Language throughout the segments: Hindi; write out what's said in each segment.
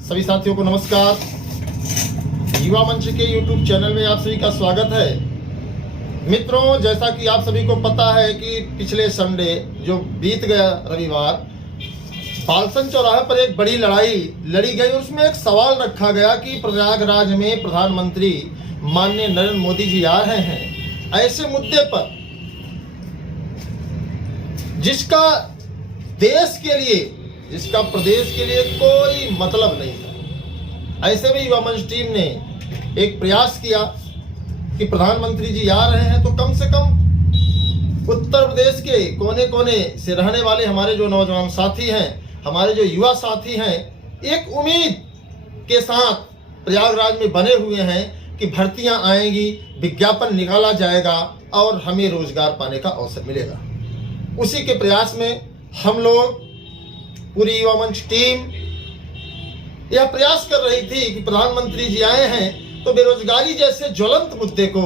सभी साथियों को नमस्कार। युवा मंच के YouTube चैनल में आप सभी का स्वागत है। मित्रों, जैसा कि आप सभी को पता है कि पिछले संडे जो बीत गया रविवार, बालसन चौराहे पर एक बड़ी लड़ाई लड़ी गई। उसमें एक सवाल रखा गया कि प्रयागराज में प्रधानमंत्री माननीय नरेंद्र मोदी जी आ रहे हैं, ऐसे मुद्दे पर जिसका देश के लिए, जिसका प्रदेश के लिए कोई मतलब नहीं है, ऐसे में युवा मंच टीम ने एक प्रयास किया कि प्रधानमंत्री जी आ रहे हैं तो कम से कम उत्तर प्रदेश के कोने कोने से रहने वाले हमारे जो नौजवान साथी हैं, हमारे जो युवा साथी हैं, एक उम्मीद के साथ प्रयागराज में बने हुए हैं कि भर्तियां आएंगी, विज्ञापन निकाला जाएगा और हमें रोजगार पाने का अवसर मिलेगा। उसी के प्रयास में हम लोग, पूरी युवा मंच टीम यह प्रयास कर रही थी कि प्रधानमंत्री जी आए हैं तो बेरोजगारी जैसे ज्वलंत मुद्दे को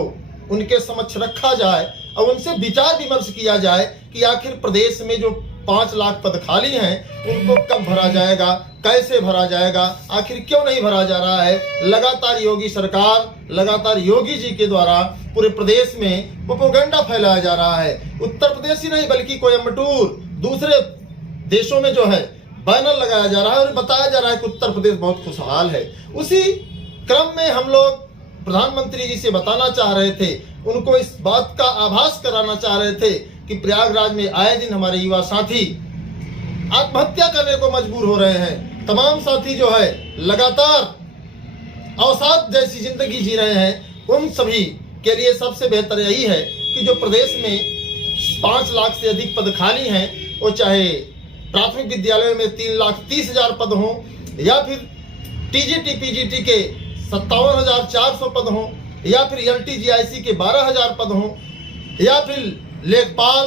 उनके समक्ष रखा जाए और उनसे विचार विमर्श किया जाए कि आखिर प्रदेश में जो 5 लाख पद खाली हैं उनको कब भरा जाएगा, कैसे भरा जाएगा, आखिर क्यों नहीं भरा जा रहा है। लगातार योगी सरकार, लगातार योगी जी के द्वारा पूरे प्रदेश में प्रोपेगेंडा फैलाया जा रहा है। उत्तर प्रदेश ही नहीं बल्कि कोयम्बटूर, दूसरे देशों में जो है बैनर लगाया जा रहा है और बताया जा रहा है कि उत्तर प्रदेश बहुत खुशहाल है। उसी क्रम में हम लोग प्रधानमंत्री जी से बताना चाह रहे थे, उनको इस बात का आभास कराना चाह रहे थे कि प्रयागराज में आए दिन हमारे युवा साथी आत्महत्या करने को मजबूर हो रहे हैं। तमाम साथी जो है लगातार अवसाद जैसी जिंदगी जी रहे हैं। उन सभी के लिए सबसे बेहतर यही है कि जो प्रदेश में 5 लाख से अधिक पद खाली हैं, वो चाहे प्राथमिक विद्यालयों में 3,30,000 पद हों या फिर टीजीटी पीजीटी के 57,400 पद हों या फिर एलटीजीआईसी के 12,000 पद हों या फिर लेखपाल,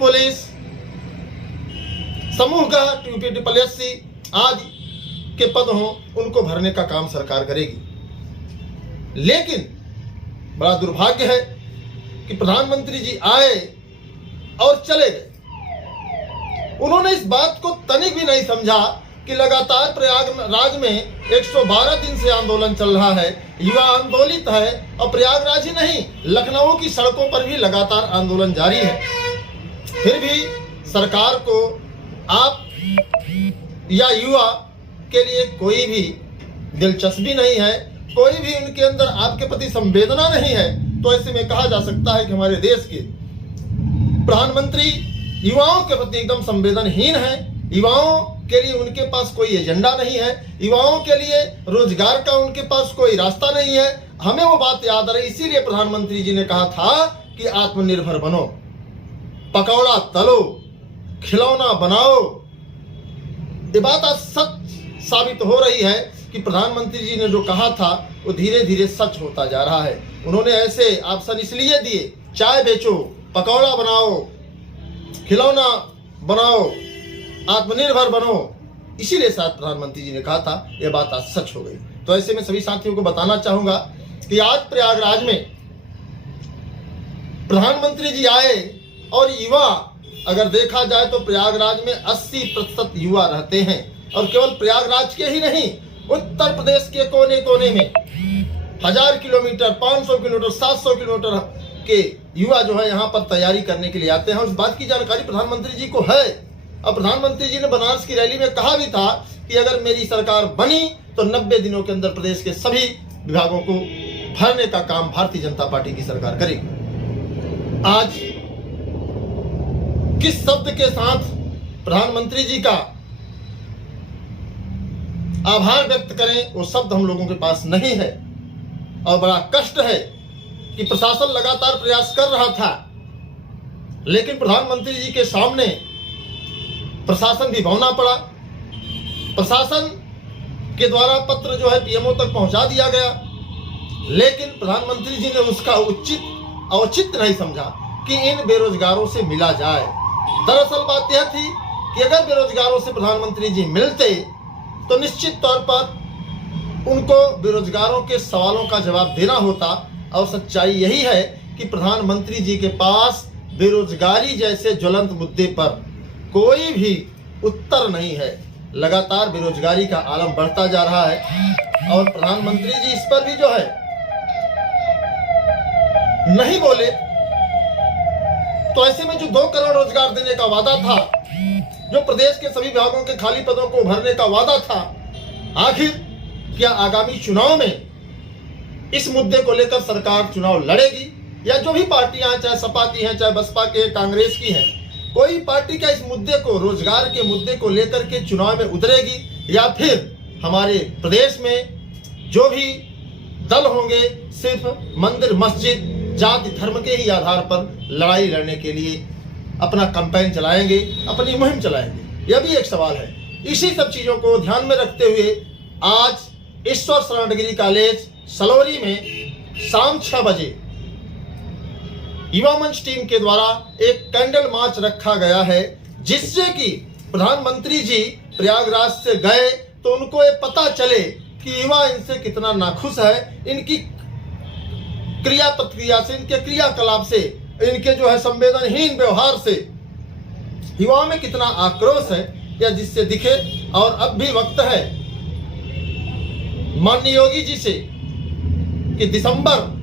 पुलिस, समूह का यूपीएससी आदि के पद हों, उनको भरने का काम सरकार करेगी। लेकिन बड़ा दुर्भाग्य है कि प्रधानमंत्री जी आए और चले गए। उन्होंने इस बात को तनिक भी नहीं समझा कि लगातार प्रयागराज में 112 दिन से आंदोलन चल रहा है, युवा आंदोलित है और प्रयागराज ही नहीं, लखनऊ की सड़कों पर भी लगातार आंदोलन जारी है। फिर भी सरकार को आप या युवा के लिए कोई भी दिलचस्पी नहीं है, कोई भी उनके अंदर आपके प्रति संवेदना नहीं है। तो ऐसे में कहा जा सकता है कि हमारे देश के प्रधानमंत्री युवाओं के प्रति एकदम संवेदनहीन है। युवाओं के लिए उनके पास कोई एजेंडा नहीं है, युवाओं के लिए रोजगार का उनके पास कोई रास्ता नहीं है। हमें वो बात याद आ रही, इसीलिए प्रधानमंत्री जी ने कहा था कि आत्मनिर्भर बनो, पकौड़ा तलो, खिलौना बनाओ। ये बात आज सच साबित हो रही है कि प्रधानमंत्री जी ने जो कहा था वो धीरे धीरे सच होता जा रहा है। उन्होंने ऐसे ऑप्शन इसलिए दिए, चाय बेचो, पकौड़ा बनाओ, खिलौना बनाओ, आत्मनिर्भर बनो, इसीलिए शायद प्रधानमंत्री जी ने कहा था। यह बात आज सच हो गई। तो ऐसे में सभी साथियों को बताना चाहूंगा कि आज प्रयागराज में प्रधानमंत्री जी आए और युवा, अगर देखा जाए तो प्रयागराज में 80% युवा रहते हैं और केवल प्रयागराज के ही नहीं, उत्तर प्रदेश के कोने कोने में 1000 किलोमीटर, 500 किलोमीटर, 700 किलोमीटर के युवा जो है यहाँ पर तैयारी करने के लिए आते हैं। और इस बात की जानकारी प्रधानमंत्री जी को है और प्रधानमंत्री जी ने बनारस की रैली में कहा भी था कि अगर मेरी सरकार बनी तो 90 दिनों के अंदर प्रदेश के सभी विभागों को भरने का काम भारतीय जनता पार्टी की सरकार करेगी। आज किस शब्द के साथ प्रधानमंत्री जी का आभार व्यक्त करें, वो शब्द हम लोगों के पास नहीं है। और बड़ा कष्ट है कि प्रशासन लगातार प्रयास कर रहा था, लेकिन प्रधानमंत्री जी के सामने प्रशासन भी भौना पड़ा। प्रशासन के द्वारा पत्र जो है पीएमओ तक पहुंचा दिया गया, लेकिन प्रधानमंत्री जी ने उसका औचित्य नहीं समझा कि इन बेरोजगारों से मिला जाए। दरअसल बात यह थी कि अगर बेरोजगारों से प्रधानमंत्री जी मिलते तो निश्चित तौर पर उनको बेरोजगारों के सवालों का जवाब देना होता। और सच्चाई यही है कि प्रधानमंत्री जी के पास बेरोजगारी जैसे ज्वलंत मुद्दे पर कोई भी उत्तर नहीं है। लगातार बेरोजगारी का आलम बढ़ता जा रहा है और प्रधानमंत्री जी इस पर भी जो है नहीं बोले। तो ऐसे में जो 2 करोड़ रोजगार देने का वादा था, जो प्रदेश के सभी विभागों के खाली पदों को भरने का वादा था, आखिर क्या आगामी चुनाव में इस मुद्दे को लेकर सरकार चुनाव लड़ेगी, या जो भी पार्टियां हैं, चाहे सपा की हैं, चाहे बसपा की, कांग्रेस की हैं, कोई पार्टी क्या इस मुद्दे को, रोजगार के मुद्दे को लेकर के चुनाव में उतरेगी, या फिर हमारे प्रदेश में जो भी दल होंगे सिर्फ मंदिर मस्जिद जाति धर्म के ही आधार पर लड़ाई लड़ने के लिए अपना कैंपेन चलाएंगे, अपनी मुहिम चलाएंगे? यह भी एक सवाल है। इसी सब चीजों को ध्यान में रखते हुए आज ईश्वर शरण डिग्री कॉलेज सलोरी में शाम 6 बजे युवा मंच टीम के द्वारा एक कैंडल मार्च रखा गया है, जिससे कि प्रधानमंत्री जी प्रयागराज से गए तो उनको ये पता चले कि युवा इनसे कितना नाखुश है, इनकी क्रिया प्रतिक्रिया से, इनके क्रियाकलाप से, इनके जो है संवेदनहीन व्यवहार से युवाओं में कितना आक्रोश है, या जिससे दिखे। और अब भी वक्त है माननीय योगी जी से कि दिसंबर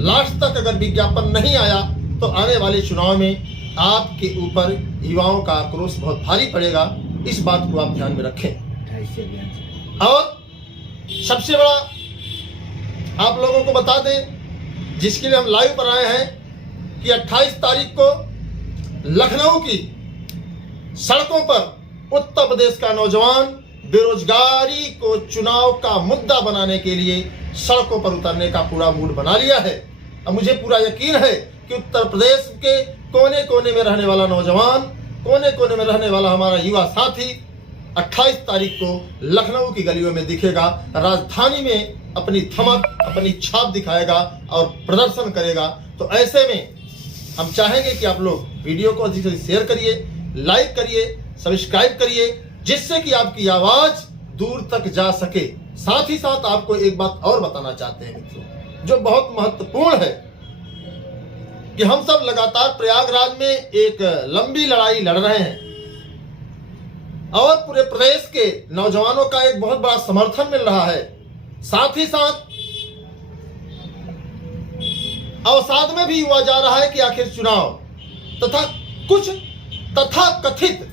लास्ट तक अगर विज्ञापन नहीं आया तो आने वाले चुनाव में आपके ऊपर युवाओं का आक्रोश बहुत भारी पड़ेगा। इस बात को आप ध्यान में रखें। और सबसे बड़ा आप लोगों को बता दें, जिसके लिए हम लाइव पर आए हैं, कि 28 तारीख को लखनऊ की सड़कों पर उत्तर प्रदेश का नौजवान बेरोजगारी को चुनाव का मुद्दा बनाने के लिए सड़कों पर उतरने का पूरा मूड बना लिया है। अब मुझे पूरा यकीन है कि उत्तर प्रदेश के कोने कोने में रहने वाला नौजवान, कोने कोने में रहने वाला हमारा युवा साथी 28 तारीख को लखनऊ की गलियों में दिखेगा, राजधानी में अपनी धमक, अपनी छाप दिखाएगा और प्रदर्शन करेगा। तो ऐसे में हम चाहेंगे कि आप लोग वीडियो को अधिक से अधिक शेयर करिए, लाइक करिए, सब्सक्राइब करिए, जिससे कि आपकी आवाज दूर तक जा सके। साथ ही साथ आपको एक बात और बताना चाहते हैं मित्रों, जो बहुत महत्वपूर्ण है, कि हम सब लगातार प्रयागराज में एक लंबी लड़ाई लड़ रहे हैं और पूरे प्रदेश के नौजवानों का एक बहुत बड़ा समर्थन मिल रहा है। साथ ही साथ अवसाद में भी हुआ जा रहा है कि आखिर चुनाव तथा कुछ तथाकथित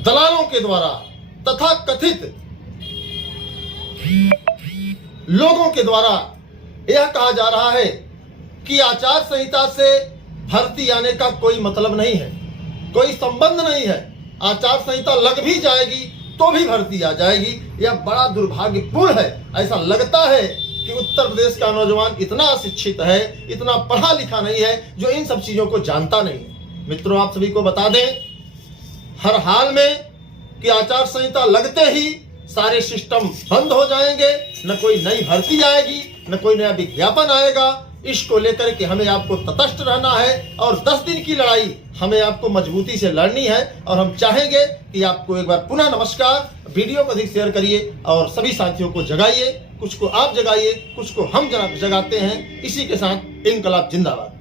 दलालों के द्वारा, तथाकथित लोगों के द्वारा यह कहा जा रहा है कि आचार संहिता से भर्ती आने का कोई मतलब नहीं है, कोई संबंध नहीं है। आचार संहिता लग भी जाएगी तो भी भर्ती आ जाएगी। यह बड़ा दुर्भाग्यपूर्ण है। ऐसा लगता है कि उत्तर प्रदेश का नौजवान इतना अशिक्षित है, इतना पढ़ा लिखा नहीं है, जो इन सब चीजों को जानता नहीं है। मित्रों, आप सभी को बता दें, हर हाल में कि आचार संहिता लगते ही सारे सिस्टम बंद हो जाएंगे, न कोई नई भर्ती आएगी, न कोई नया विज्ञापन आएगा। इसको लेकर के हमें आपको तटस्थ रहना है और 10 दिन की लड़ाई हमें आपको मजबूती से लड़नी है। और हम चाहेंगे कि आपको एक बार पुनः नमस्कार, वीडियो को अधिक शेयर करिए और सभी साथियों को जगाइए। कुछ को आप जगाइए, कुछ को हम जगाते हैं। इसी के साथ इनकलाब जिंदाबाद।